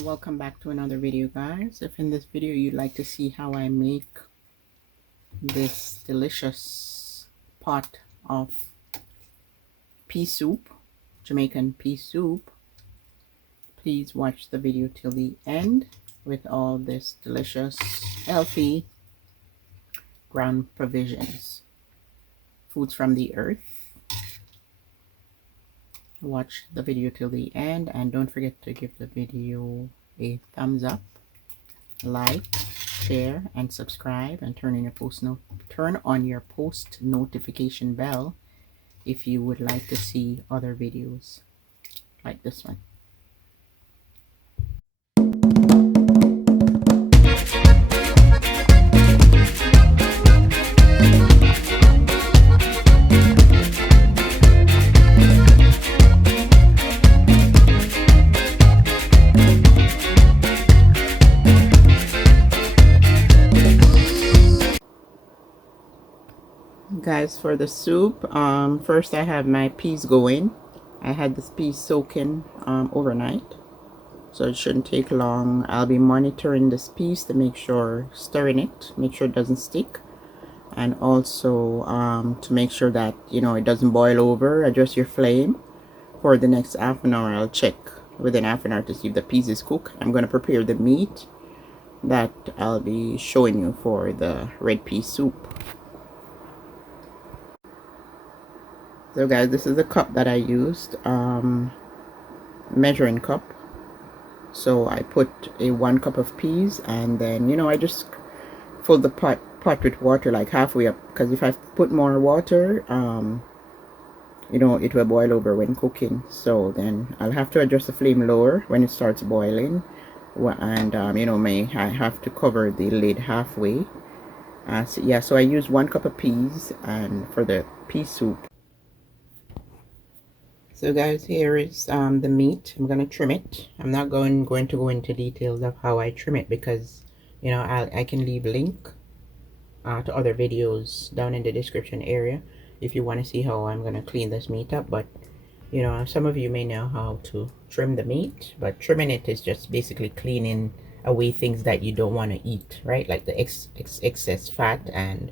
Welcome back to another video, guys. If in this video you'd like to see how I make this delicious pot of pea soup, Jamaican pea soup, please watch the video till the end with all this delicious, healthy ground provisions, foods from the earth. Watch the video till the end and don't forget to give the video a thumbs up, like, share, and subscribe, and turn on your post notification bell if you would like to see other videos like this one. Guys, for the soup, first I have my peas going. I had this peas soaking overnight, so it shouldn't take long. I'll be monitoring this piece to make sure, stirring it, make sure it doesn't stick, and also to make sure that it doesn't boil over. Adjust your flame. For the next half an hour, I'll check within half an hour to see if the peas is cooked. I'm going to prepare the meat that I'll be showing you for the red pea soup. So guys, this is the cup that I used, measuring cup. So I put a 1 cup of peas, and then I just fill the pot with water like halfway up, because if I put more water, it will boil over when cooking. So then I'll have to adjust the flame lower when it starts boiling, and I have to cover the lid halfway. So I use 1 cup of peas and for the pea soup. So guys, here is the meat. I'm gonna trim it. I'm not going to go into details of how I trim it, because I can leave link to other videos down in the description area if you want to see how I'm gonna clean this meat up. But some of you may know how to trim the meat, but trimming it is just basically cleaning away things that you don't want to eat, right? Like the excess fat and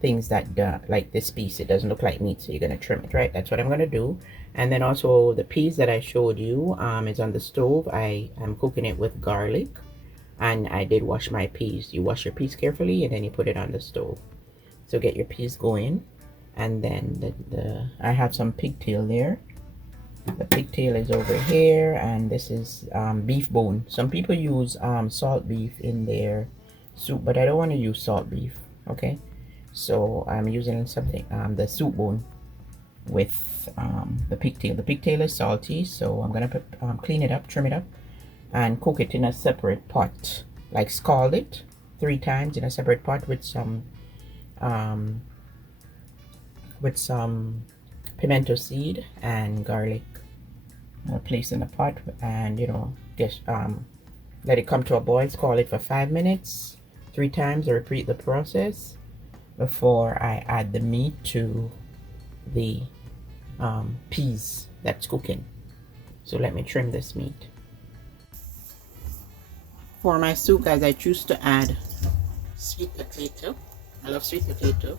things that like this piece, it doesn't look like meat, so you're gonna trim it, right? That's what I'm gonna do. And then also the peas that I showed you is on the stove. I am cooking it with garlic, and I did wash my peas. You wash your peas carefully and then you put it on the stove. So get your peas going, and then I have some pigtail there. The pigtail is over here, and this is beef bone. Some people use salt beef in their soup, but I don't want to use salt beef. Okay, so I'm using something the soup bone with the pigtail. The pigtail is salty, so I'm gonna clean it up, trim it up, and cook it in a separate pot, like scald it 3 times in a separate pot with some pimento seed and garlic. I'll place in the pot and just let it come to a boil. Scald it for 5 minutes 3 times, or repeat the process before I add the meat to the peas that's cooking. So let me trim this meat. For my soup, guys, I choose to add sweet potato. I love sweet potato.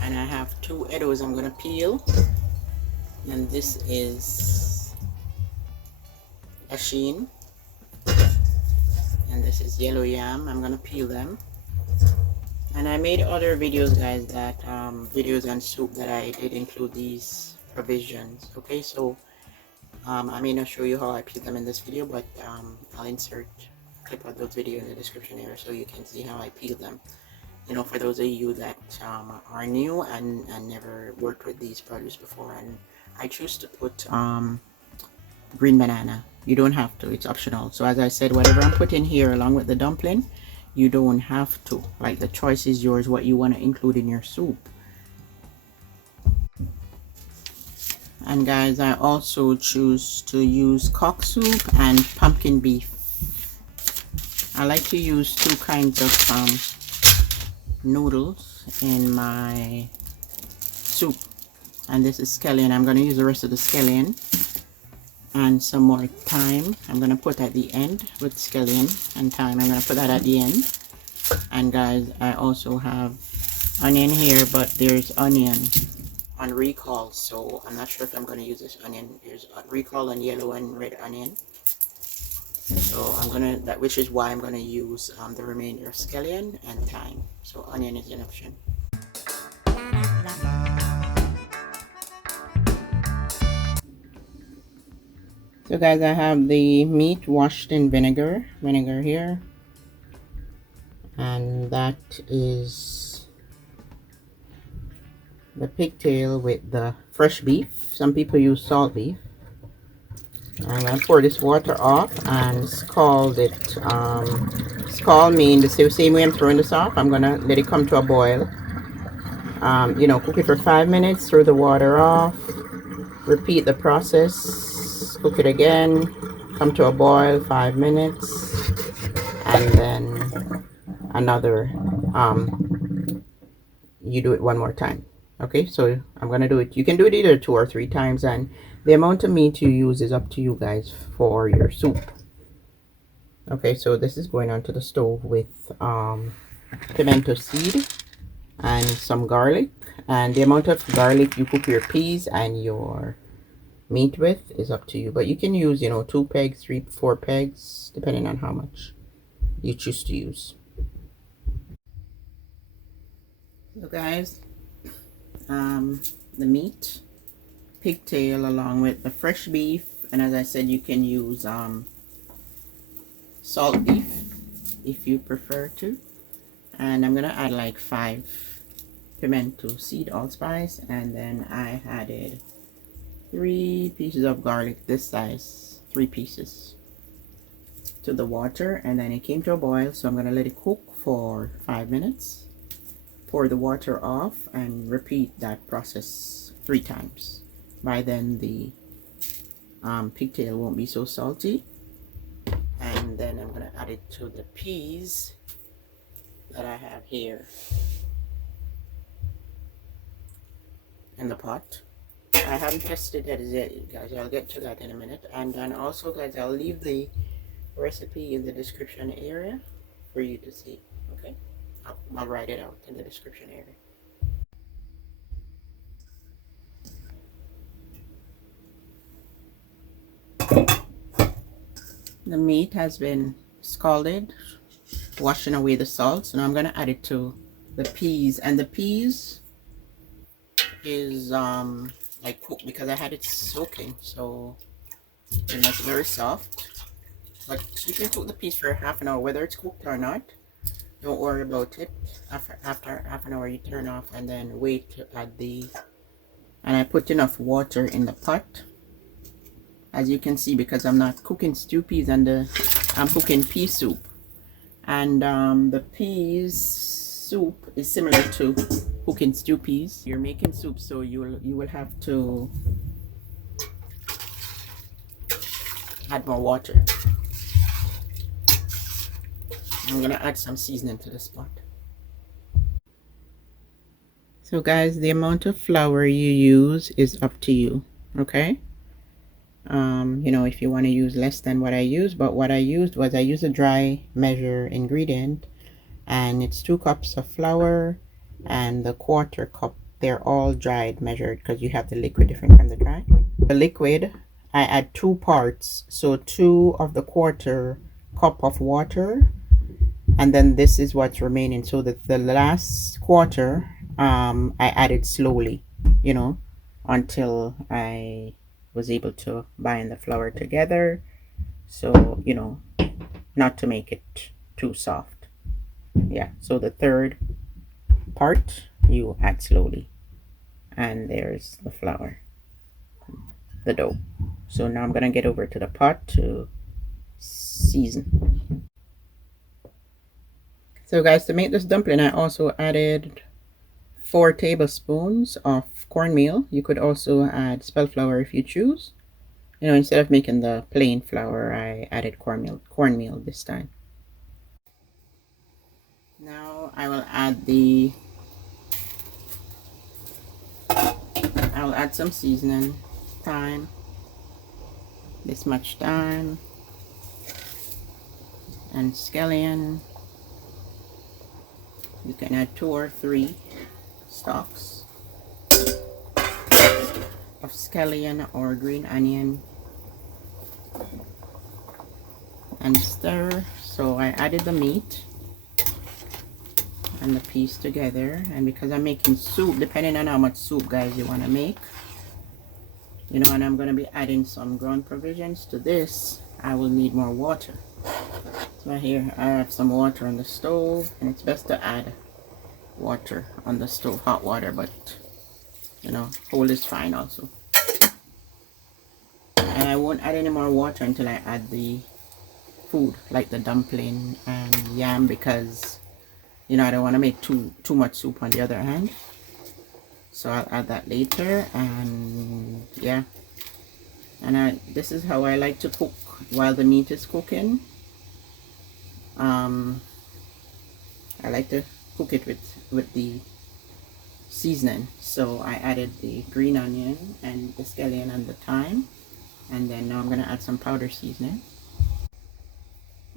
And I have 2 eddoes I'm gonna peel. And this is dasheen. And this is yellow yam. I'm gonna peel them. And I made other videos, guys, that videos on soup that I did include these provisions. Okay, so I may not show you how I peel them in this video, but I'll insert a clip of those videos in the description area so you can see how I peel them. For those of you that are new and never worked with these produce before. And I choose to put green banana. You don't have to, it's optional. So as I said, whatever I'm putting here along with the dumpling, you don't have to. Like, the choice is yours what you want to include in your soup. And guys, I also choose to use cock soup and pumpkin beef. I like to use 2 kinds of noodles in my soup. And this is scallion. I'm going to use the rest of the scallion and some more thyme. I'm gonna put at the end with scallion and thyme. I'm gonna put that at the end. And guys, I also have onion here, but there's onion on recall, so I'm not sure if I'm gonna use this onion. There's recall on yellow and red onion. So I'm gonna which is why I'm gonna use the remainder of scallion and thyme. So onion is an option. So guys, I have the meat washed in vinegar here, and that is the pigtail with the fresh beef. Some people use salt beef. I'm gonna pour this water off and scald it. Scald mean the same way I'm throwing this off. I'm gonna let it come to a boil. You know, cook it for 5 minutes, throw the water off, repeat the process, cook it again, come to a boil, 5 minutes, and then another, you do it one more time. Okay, so I'm gonna do it. You can do it either 2 or 3 times, and the amount of meat you use is up to you guys for your soup. Okay, so this is going onto the stove with pimento seed and some garlic, and the amount of garlic you cook your peas and your meat with is up to you, but you can use, you know, 2 pegs, 3, 4 pegs, depending on how much you choose to use. So guys, the meat, pigtail along with the fresh beef, and as I said, you can use salt beef if you prefer to, and I'm gonna add like 5 pimento seed allspice, and then I added 3 pieces of garlic this size, 3 pieces, to the water, and then it came to a boil, so I'm gonna let it cook for 5 minutes, pour the water off, and repeat that process 3 times. By then the pigtail won't be so salty. And then I'm gonna add it to the peas that I have here in the pot. I haven't tested that yet, guys. I'll get to that in a minute. And then also, guys, I'll leave the recipe in the description area for you to see. Okay, I'll write it out in the description area. The meat has been scalded, washing away the salt, so now I'm gonna add it to the peas, and the peas is like cooked because I had it soaking, so it's not very soft. But you can cook the peas for half an hour, whether it's cooked or not. Don't worry about it. After half an hour, you turn off and then wait to add the. And I put enough water in the pot, as you can see, because I'm not cooking stew peas, and I'm cooking pea soup. And the peas soup is similar to cooking stew peas. You're making soup, so you will have to add more water. I'm gonna add some seasoning to this pot. So guys, the amount of flour you use is up to you. Okay, you know, if you want to use less than what I used, but what I used was I used a dry measure ingredient, and it's 2 cups of flour and the 1/4 cup. They're all dried measured because you have the liquid different from the dry. The liquid, I add 2 parts, so 2 of the 1/4 cup of water, and then this is what's remaining, so that the last 1/4 I added slowly, you know, until I was able to bind the flour together, so, you know, not to make it too soft. Yeah, so the 1/3 part you add slowly, and there's the flour, the dough. So now I'm gonna get over to the pot to season. So guys, to make this dumpling, I also added 4 tablespoons of cornmeal. You could also add spelt flour if you choose. You know, instead of making the plain flour, I added cornmeal this time. Now I will add I'll add some seasoning, thyme, this much thyme and scallion. You can add 2 or 3 stalks of scallion or green onion and stir. So I added the meat and the peas together, and because I'm making soup, depending on how much soup guys you want to make, you know, and I'm going to be adding some ground provisions to this, I will need more water. So here I have some water on the stove, and it's best to add water on the stove, hot water, but you know, cold is fine also. And I won't add any more water until I add the food like the dumpling and yam, because you know I don't want to make too much soup on the other hand. So I'll add that later. And yeah, and this is how I like to cook while the meat is cooking. I like to cook it with the seasoning. So I added the green onion and the scallion and the thyme, and then now I'm going to add some powder seasoning.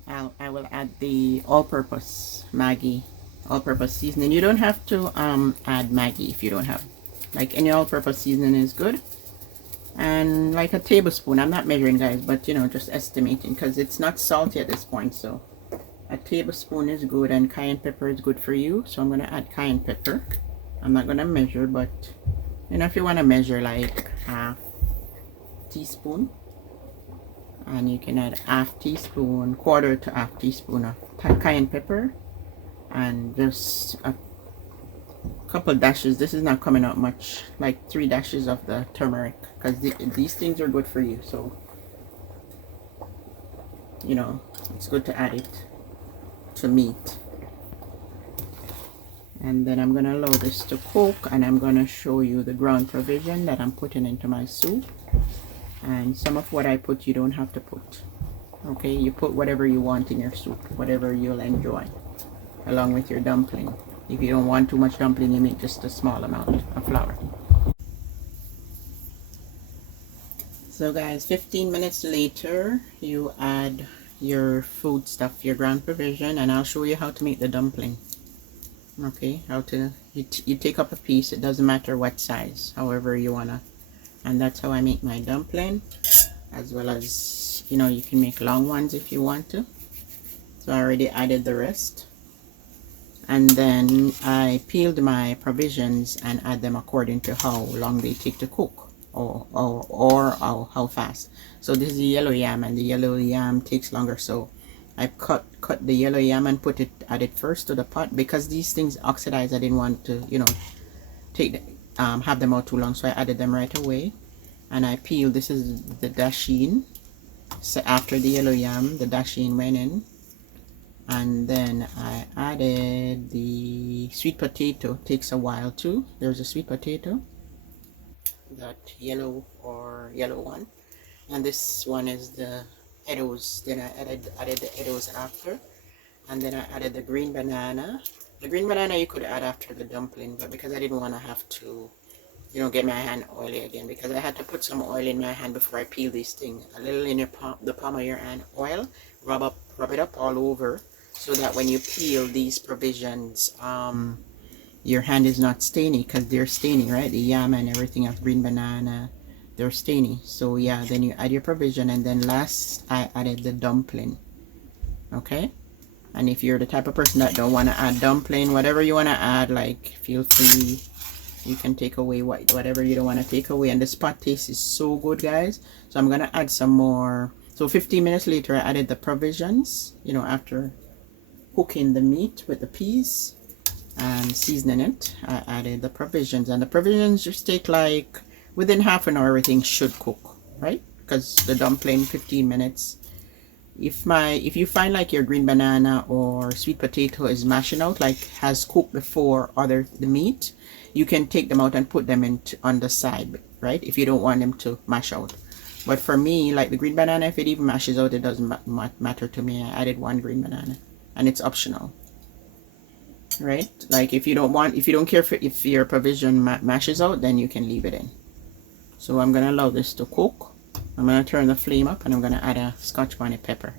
I will add the all-purpose Maggi all-purpose seasoning. You don't have to add Maggi if you don't have, like, any all-purpose seasoning is good. And like a tablespoon, I'm not measuring guys, but you know, just estimating, because it's not salty at this point. So a tablespoon is good, and cayenne pepper is good for you, so I'm going to add cayenne pepper. I'm not going to measure, but you know, if you want to measure, like half teaspoon, and you can add half teaspoon, quarter to half teaspoon of cayenne pepper, and just a couple dashes. This is not coming out much, like 3 dashes of the turmeric, because these things are good for you, so you know, it's good to add it to meat. And then I'm going to allow this to cook, and I'm going to show you the ground provision that I'm putting into my soup. And some of what I put you don't have to put, okay? You put whatever you want in your soup, whatever you'll enjoy, along with your dumpling. If you don't want too much dumpling, you make just a small amount of flour. So guys, 15 minutes later, you add your food stuff, your ground provision, and I'll show you how to make the dumpling. Okay, how to, you take up a piece, it doesn't matter what size, however you wanna, and that's how I make my dumpling, as well as, you know, you can make long ones if you want to. So I already added the rest, and then I peeled my provisions and add them according to how long they take to cook, or how fast. So this is the yellow yam, and the yellow yam takes longer, so I cut the yellow yam and add it first to the pot, because these things oxidize. I didn't want to, you know, have them out too long, so I added them right away. And I peeled, this is the dasheen. So after the yellow yam, the dasheen went in, and then I added the sweet potato. Takes a while too. There's a sweet potato, that yellow one, and this one is the eddoes. Then I added the eddoes after, and then I added the green banana. The green banana you could add after the dumpling, but because I didn't want to have to, you know, get my hand oily again, because I had to put some oil in my hand before I peel this thing. A little in your the palm of your hand, oil, rub it up all over, so that when you peel these provisions, your hand is not stainy, because they're stainy, right? The yam and everything of green banana, they're stainy. So yeah, then you add your provision, and then last I added the dumpling. Okay, and if you're the type of person that don't want to add dumpling, whatever you want to add, like, feel free, you can take away whatever you don't want to take away. And the spot taste is so good guys, so I'm gonna add some more. So 15 minutes later I added the provisions, you know, after cooking the meat with the peas and seasoning it. I added the provisions, and the provisions just take like within half an hour everything should cook, right? Because the dumpling 15 minutes. If you find like your green banana or sweet potato is mashing out, like has cooked before the meat, you can take them out and put them on the side, right? If you don't want them to mash out. But for me, like the green banana, if it even mashes out, it doesn't matter to me. I added 1 green banana, and it's optional, right? Like if you don't care if your provision mashes out, then you can leave it in. So I'm gonna allow this to cook, I'm going to turn the flame up and I'm going to add a scotch bonnet pepper.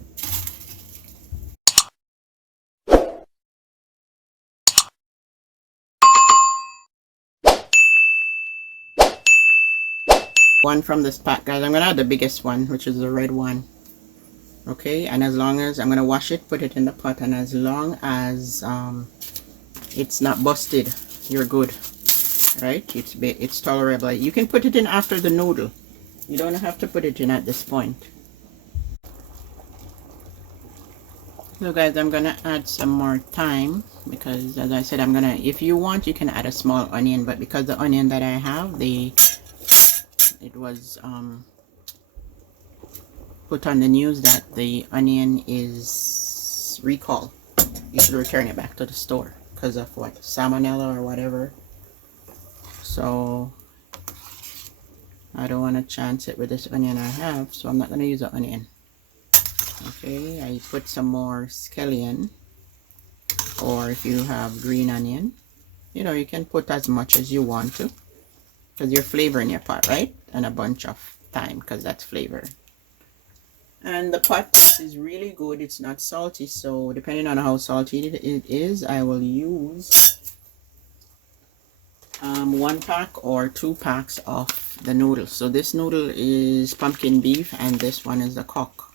One from this pack, guys. I'm going to add the biggest one, which is the red one. Okay, and as long as I'm going to wash it, put it in the pot, and as long as it's not busted, you're good. Right? It's tolerable. You can put it in after the noodle. You don't have to put it in at this point. So guys, I'm gonna add some more thyme because, as I said, if you want, you can add a small onion, but because the onion that I have, it was put on the news that the onion is recalled. You should return it back to the store because of what, salmonella or whatever. So I don't want to chance it with this onion I have, so I'm not going to use the onion. Okay, I put some more scallion, or if you have green onion, you know, you can put as much as you want to because you're flavoring your pot, right? And a bunch of thyme because that's flavor. And the pot is really good. It's not salty, so depending on how salty it is, I will use 1 pack or 2 packs of the noodles. So this noodle is pumpkin beef and this one is the cock.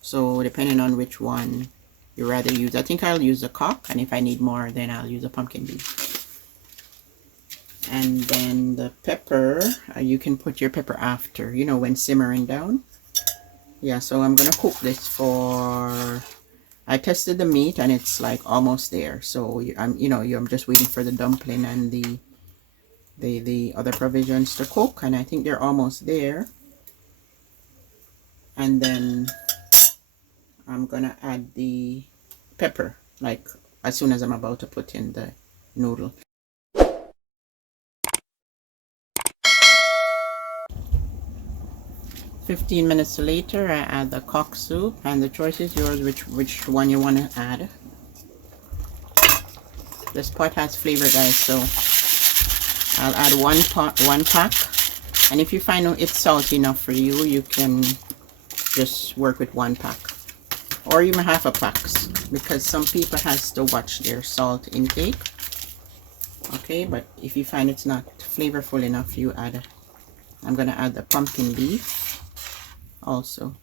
So depending on which one you rather use, I think I'll use the cock, and if I need more, then I'll use a pumpkin beef. And then the pepper, you can put your pepper after, you know, when simmering down. Yeah, so I'm gonna cook this for, I tested the meat and it's like almost there. So I'm just waiting for the dumpling and the other provisions to cook, and I think they're almost there. And then I'm gonna add the pepper like as soon as I'm about to put in the noodle. "15 minutes later, I add the cock soup, and the choice is yours which one you want to add. This pot has flavor, guys, so I'll add one pack, and if you find it's salty enough for you, you can just work with 1 pack, or even half a pack, because some people has to watch their salt intake. Okay, but if you find it's not flavorful enough, you add. I'm gonna add the pumpkin beef also.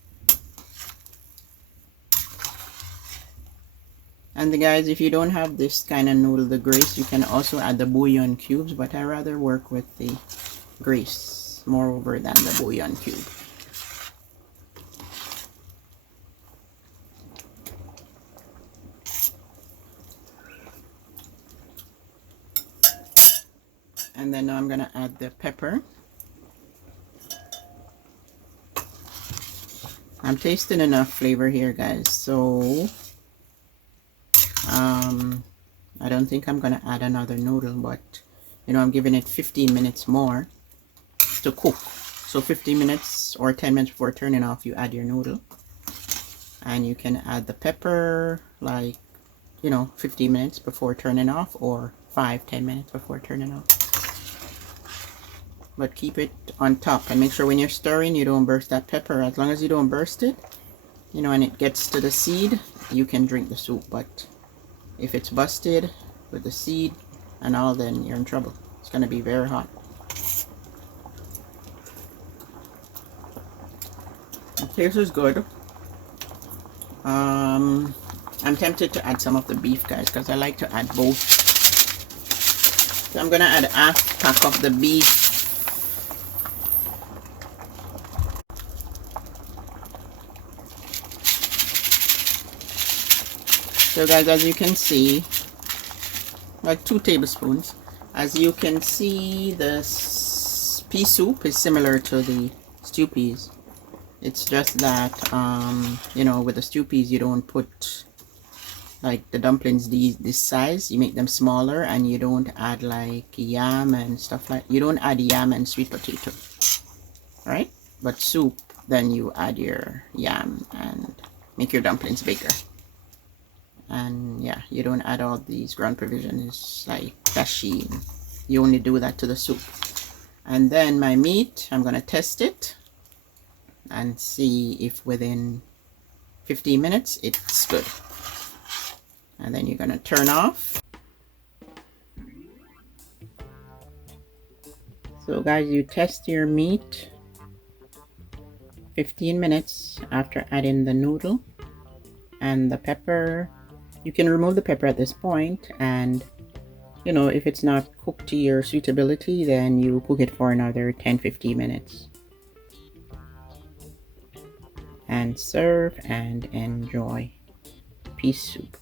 And guys, if you don't have this kind of noodle, the grace, you can also add the bouillon cubes, but I rather work with the grace moreover than the bouillon cube. And then now I'm gonna add the pepper. I'm tasting enough flavor here, guys, so I don't think I'm gonna add another noodle, but you know, I'm giving it 15 minutes more to cook. So 15 minutes or 10 minutes before turning off, you add your noodle, and you can add the pepper like, you know, 15 minutes before turning off, or 5-10 minutes before turning off. But keep it on top and make sure when you're stirring you don't burst that pepper. As long as you don't burst it, you know, and it gets to the seed, you can drink the soup. But if it's busted with the seed and all, then you're in trouble. It's going to be very hot. The taste is good. I'm tempted to add some of the beef, guys, because I like to add both. So I'm going to add half pack of the beef. So guys, as you can see, like 2 tablespoons. As you can see, the pea soup is similar to the stew peas. It's just that, you know, with the stew peas, you don't put like the dumplings this size. You make them smaller, and you don't add like yam and stuff like. You don't add yam and sweet potato, right? But soup, then you add your yam and make your dumplings bigger. And yeah, you don't add all these ground provisions like dasheen. You only do that to the soup. And then my meat, I'm gonna test it. and see if within 15 minutes it's good. And then you're going to turn off. So guys, you test your meat 15 minutes after adding the noodle and the pepper. You can remove the pepper at this point, and you know, if it's not cooked to your suitability, then you cook it for another 10-15 minutes. And serve and enjoy. Peace soup.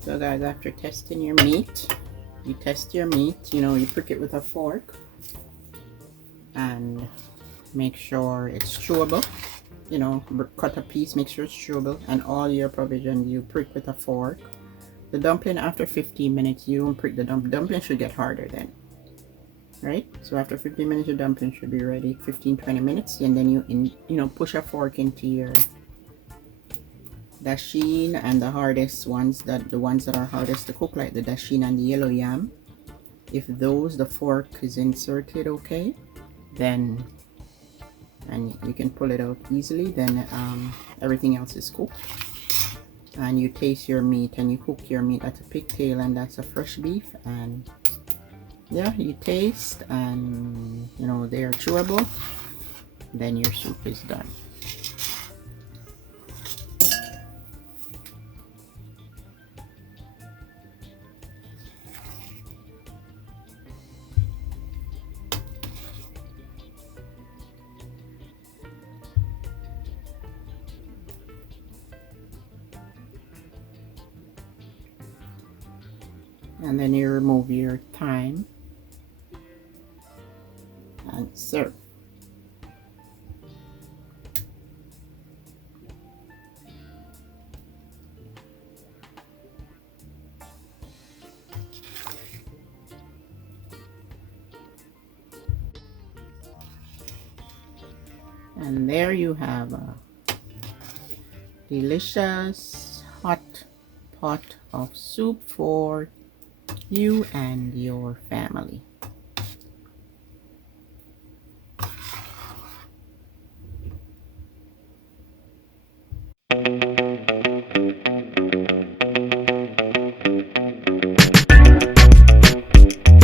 So guys, after testing your meat, you test your meat, you know, you prick it with a fork and make sure it's chewable. You know, cut a piece, make sure it's chewable, and all your provisions you prick with a fork. The dumpling, after 15 minutes, you don't prick the dumpling should get harder then, right? So after 15 minutes, your dumpling should be ready. 15-20 minutes, and then you push a fork into your dasheen, and the hardest ones, the ones that are hardest to cook, like the dasheen and the yellow yam, if the fork is inserted okay, then and you can pull it out easily, then everything else is cooked. And you taste your meat and you cook your meat. That's a pigtail and that's a fresh beef, and yeah, you taste and you know they are chewable, then your soup is done. And then you remove your thyme and serve. And there you have a delicious hot pot of soup for you and your family.